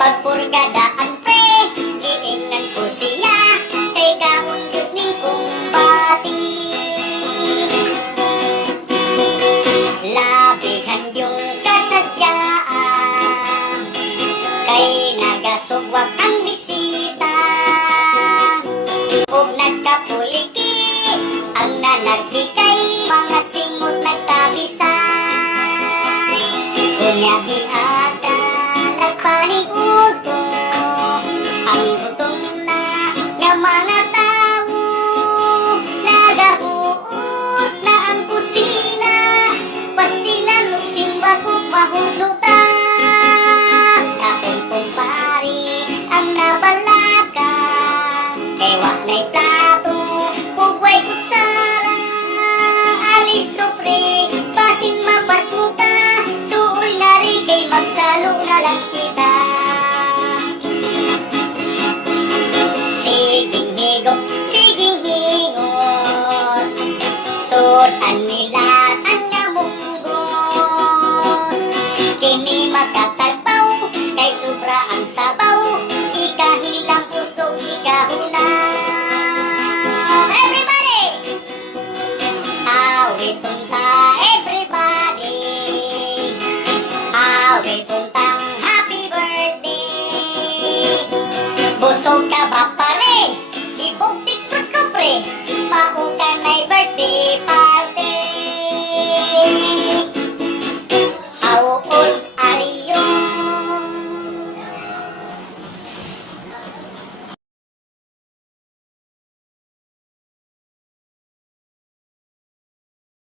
Pagpurgadaan pre, giingnan ko siya, kay kaon yun ning kumbati. Labihan yung kasadyaan, kay nagasugwak ang bisita. Ug nagkapuliki ang nanaghikay, mga singot nagtabisay. Kunya